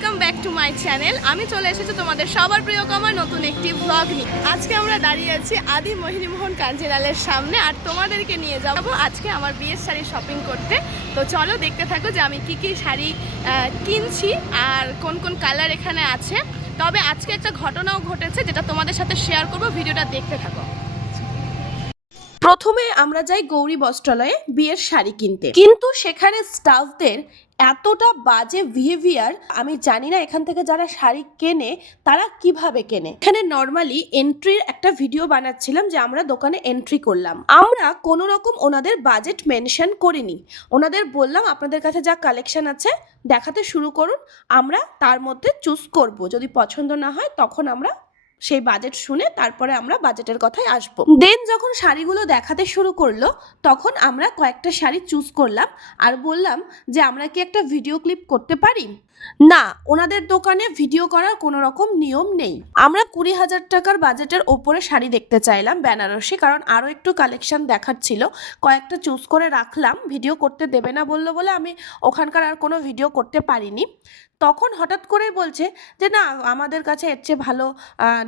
Welcome back to my channel আমি চলে এসেছি তোমাদের সবার প্রিয় কমার নতুন একটি ব্লগ নিয়ে। আজকে আমরা দাঁড়িয়ে আছি আদি মোহিনীমোহন কাঞ্জিলালের সামনে আর তোমাদেরকে নিয়ে যাব আজকে আমার বিয়ের শাড়ি শপিং করতে। তো চলো দেখতে থাকো যে আমি কি কি শাড়ি কিনছি আর কোন কোন কালার এখানে আছে। তবে আজকে একটা ঘটনাও ঘটেছে যেটা তোমাদের সাথে শেয়ার করব, ভিডিওটা দেখতে থাকো। প্রথমে আমরা যাই গৌরী বস্ত্রালয়ে বিয়ের শাড়ি কিনতে। কিন্তু সেখানে স্টাফদের এতটা বাজে বিহেভিয়ার আমি জানি না এখান থেকে যারা শাড়ি কেনে তারা কীভাবে কেনে। এখানে নর্মালি এন্ট্রির একটা ভিডিও বানাচ্ছিলাম যে আমরা দোকানে এন্ট্রি করলাম। আমরা কোনো রকম ওনাদের বাজেট মেনশন করিনি। ওনাদের বললাম আপনাদের কাছে যা কালেকশন আছে দেখাতে শুরু করুন। আমরা তার মধ্যে চুজ করব। যদি পছন্দ না হয় তখন আমরা সেই বাজেট শুনে তারপরে আমরা বাজেটের কথায় আসব। দেন যখন শাড়িগুলো দেখাতে শুরু করল তখন আমরা কয়েকটা শাড়ি চুজ করলাম আর বললাম যে আমরা কি একটা ভিডিও ক্লিপ করতে পারি? না ওনাদের দোকানে ভিডিও করার কোনো রকম নিয়ম নেই। আমরা কুড়ি হাজার টাকার বাজেটের ওপরে শাড়ি দেখতে চাইলাম বেনারসি কারণ আরও একটু কালেকশন দেখার ছিল। কয়েকটা চুজ করে রাখলাম ভিডিও করতে দেবে না বলল বলে আমি ওখানকার আর কোনো ভিডিও করতে পারিনি। তখন হঠাৎ করেই বলছে যে না আমাদের কাছে এর চেয়ে ভালো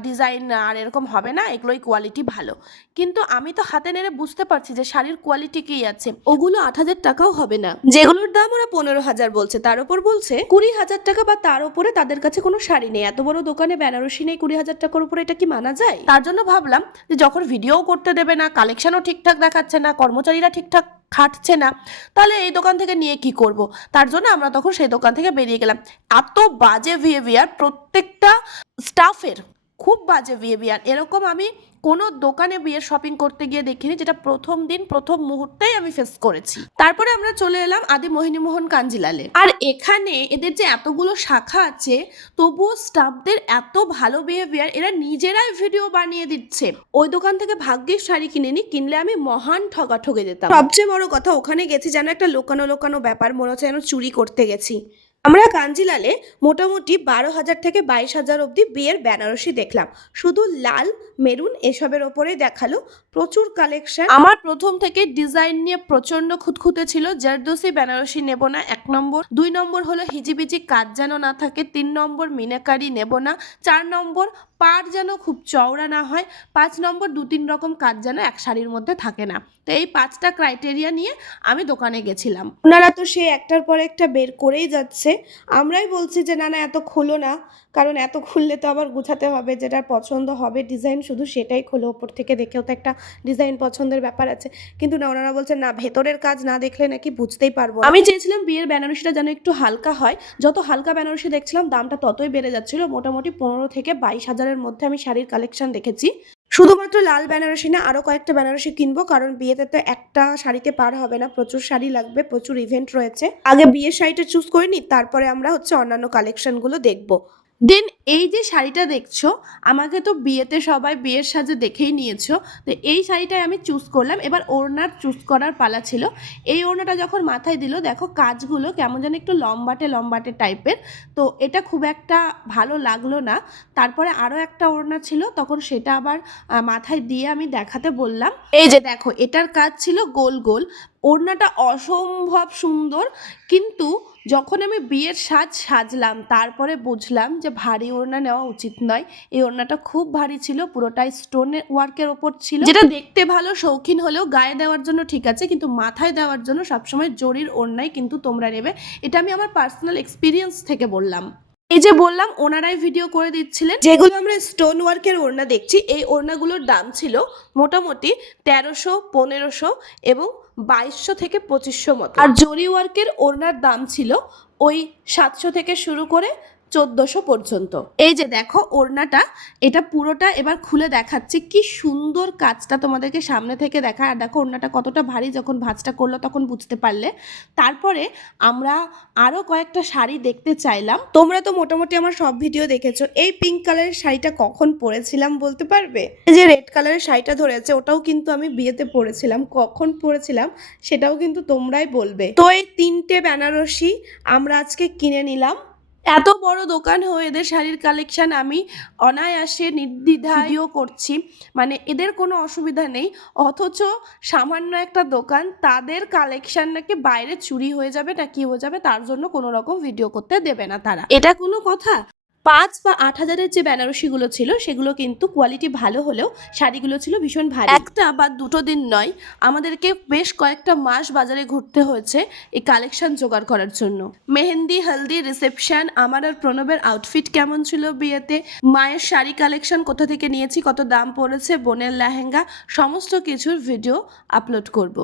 ডিজাইন আর এরকম হবে না এগুলোই কোয়ালিটি ভালো। কিন্তু আমি তো হাতে নেড়ে বুঝতে পারছি যে শাড়ির কোয়ালিটি কি আছে। ওগুলো আট হাজার টাকাও হবে না। যেগুলোর দাম ওরা পনেরো হাজার বলছে তার উপর বলছে কুড়ি হাজার টাকা বা তার উপরে তাদের কাছে কোনো শাড়ি নেই। এত বড় দোকানে বেনারসি নেই কুড়ি হাজার টাকার উপরে এটা কি মানা যায়? তার জন্য ভাবলাম যে যখন ভিডিও করতে দেবে না কালেকশনও ঠিকঠাক দেখাচ্ছে না কর্মচারীরা ঠিকঠাক খাটছে না, তাহলে এই দোকান থেকে নিয়ে কি করব? তার জন্য আমরা তখন সেই দোকান থেকে বেরিয়ে গেলাম। এত বাজে বিহেভিয়ার প্রত্যেকটা স্টাফের খুব বাজে বিহেভিয়ার এরকম আমি কোনো দোকানে বিয়ের শপিং করতে গিয়ে দেখিনি, যেটা প্রথম দিন, প্রথম মুহূর্তেই আমি ফেস করেছি। তারপরে আমরা চলে এলাম আদি মোহিনীমোহন কাঞ্জিলালে। আর এখানে এদের যে এতগুলো শাখা আছে, তবুও স্টাফদের এত ভালো বিহেভিয়ার এরা নিজেরাই ভিডিও বানিয়ে দিচ্ছে। ওই দোকান থেকে ভাগ্যের শাড়ি কিনে কিনলে আমি মহান ঠগা ঠগে যেতাম। সবচেয়ে বড় কথা, ওখানে গেছি যেন একটা লোকানো লোকানো ব্যাপার, মনে হচ্ছে যেন চুরি করতে গেছি। আমরা কাঞ্জিলালে মোটামুটি বারো হাজার থেকে বাইশ হাজার অবধি বিয়ের বেনারসি দেখলাম। শুধু লাল, মেরুন এসবের ওপরে দেখাল প্রচুর কালেকশন আমার প্রথম থেকে ডিজাইন নিয়ে প্রচণ্ড খুঁতখুঁতে ছিল, জারদোসি বেনারসি নেব না, এক নম্বর। দুই নম্বর হলো হিজিবিজি কাজ যেন না থাকে, তিন নম্বর মিনাকারি নেব না, চার নম্বর পাড় যেন খুব চওড়া না হয় পাঁচ নম্বর দু তিন রকম কাজ যেন এক শাড়ির মধ্যে থাকে না। তো এই পাঁচটা ক্রাইটেরিয়া নিয়ে আমি দোকানে গেছিলাম। ওনারা তো সে একটার পর একটা বের করেই যাচ্ছে। আমরাই বলছি যে না না এত খুলো না। কারণ এত খুললে তো আবার গুছাতে হবে যেটা পছন্দ হবে ডিজাইন শুধু সেটাই খোলো। ওপর থেকে দেখেও তো একটা ডিজাইন পছন্দের ব্যাপার আছে। কিন্তু না ওনারা বলছেন না ভেতরের কাজ না দেখলে নাকি বুঝতেই পারব আমি চেয়েছিলাম বিয়ের বেনারসিটা যেন একটু হালকা হয়। যত হালকা বেনারসি দেখছিলাম দামটা ততই বেড়ে যাচ্ছিল। মোটামুটি পনেরো থেকে বাইশ হাজারের মধ্যে আমি শাড়ির কালেকশন দেখেছি। শুধুমাত্র লাল বেনারসি না আরও কয়েকটা বেনারসি কিনবো, কারণ বিয়েতে তো একটা শাড়িতে পার হবে না, প্রচুর শাড়ি লাগবে, প্রচুর ইভেন্ট রয়েছে। আগে বিয়ের শাড়িটা চুজ করে নিই তারপরে আমরা হচ্ছে অন্যান্য কালেকশনগুলো দেখব। দেন এই যে শাড়িটা দেখছ, আমাকে তো বিয়েতে সবাই বিয়ের সাজে দেখেই নিয়েছো। তো এই শাড়িটাই আমি চুজ করলাম। এবার ওড়নার চুজ করার পালা ছিল। এই ওড়নাটা যখন মাথায় দিল, দেখো কাজগুলো কেমন যেন একটু লম্বাটে লম্বাটে টাইপের তো এটা খুব একটা ভালো লাগল না। তারপরে আরও একটা ওড়না ছিল, তখন সেটা আবার মাথায় দিয়ে আমি দেখাতে বললাম। এই যে দেখো, এটার কাজ ছিল গোল গোল। ওড়নাটা অসম্ভব সুন্দর, কিন্তু যখন আমি বিয়ের সাজ সাজলাম তারপরে বুঝলাম যে ভারী ওড়না নেওয়া উচিত নয়। এই ওড়নাটা খুব ভারী ছিল পুরোটাই স্টোনের ওয়ার্কের ওপর ছিল। যেটা দেখতে ভালো শৌখিন হলেও গায়ে দেওয়ার জন্য ঠিক আছে কিন্তু মাথায় দেওয়ার জন্য সবসময় জরির ওড়নাই কিন্তু তোমরা নেবে। এটা আমি আমার পার্সোনাল এক্সপিরিয়েন্স থেকে বললাম। এই যে বললাম ওনারাই ভিডিও করে দিচ্ছিলেন। যেগুলো আমরা স্টোন ওয়ার্কের ওড়না দেখছি এই ওড়নাগুলোর দাম ছিল মোটামুটি তেরোশো পনেরোশো এবং বাইশশো থেকে পঁচিশশো মতো। আর জরি ওয়ার্কের ওড়নার দাম ছিল ওই সাতশো থেকে শুরু করে চোদ্দোশো পর্যন্ত। এই যে দেখো ওড়নাটা, এটা পুরোটা এবার খুলে দেখাচ্ছি কি সুন্দর কাজটা তোমাদেরকে সামনে থেকে দেখা। আর দেখো ওড়নাটা কতটা ভারী যখন ভাঁজটা করল তখন বুঝতে পারলে। তারপরে আমরা আরও কয়েকটা শাড়ি দেখতে চাইলাম। তোমরা তো মোটামুটি আমার সব ভিডিও দেখেছ। এই পিঙ্ক কালারের শাড়িটা কখন পরেছিলাম বলতে পারবে? এই যে রেড কালারের শাড়িটা ধরেছে, ওটাও কিন্তু আমি বিয়েতে পরেছিলাম। কখন পরেছিলাম সেটাও কিন্তু তোমরাই বলবে। তো এই তিনটে বেনারসি আমরা আজকে কিনে নিলাম। এত বড় দোকান হয়ে এদের শাড়ির কালেকশান আমি অনায়াসে নির্দ্বিধায়ও করছি। মানে এদের কোনো অসুবিধা নেই। অথচ সামান্য একটা দোকান তাদের কালেকশান নাকি বাইরে চুরি হয়ে যাবে না কি হয়ে যাবে তার জন্য কোনো রকম ভিডিও করতে দেবে না তারা। এটা কোনো কথা? পাঁচ বা আট হাজারের যে বেনারসিগুলো ছিল, সেগুলো কিন্তু কোয়ালিটি ভালো হলেও শাড়িগুলো ছিল ভীষণ ভালো একটা বা দুটো দিন নয়, আমাদেরকে বেশ কয়েকটা মাস বাজারে ঘুরতে হয়েছে এই কালেকশন জোগাড় করার জন্য। মেহেন্দি, হলদি রিসেপশন আমার আর প্রণবের আউটফিট কেমন ছিল বিয়েতে? মায়ের শাড়ি কালেকশন কোথা থেকে নিয়েছি, কত দাম পড়েছে, বোনের লেহেঙ্গা, সমস্ত কিছুর ভিডিও আপলোড করব।